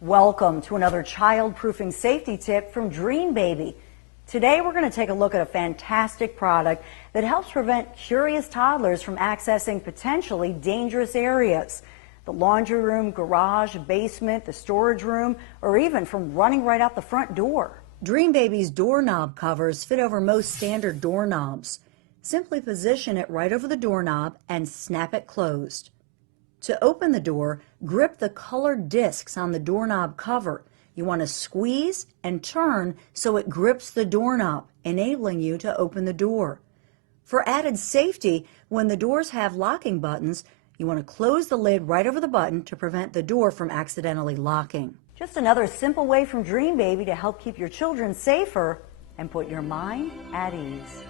Welcome to another child-proofing safety tip from Dreambaby. Today we're going to take a look at a fantastic product that helps prevent curious toddlers from accessing potentially dangerous areas. The laundry room, garage, basement, the storage room, or even from running right out the front door. Dreambaby's doorknob covers fit over most standard doorknobs. Simply position it right over the doorknob and snap it closed. To open the door, grip the colored discs on the doorknob cover. You want to squeeze and turn so it grips the doorknob, enabling you to open the door. For added safety, when the doors have locking buttons, you want to close the lid right over the button to prevent the door from accidentally locking. Just another simple way from Dreambaby to help keep your children safer and put your mind at ease.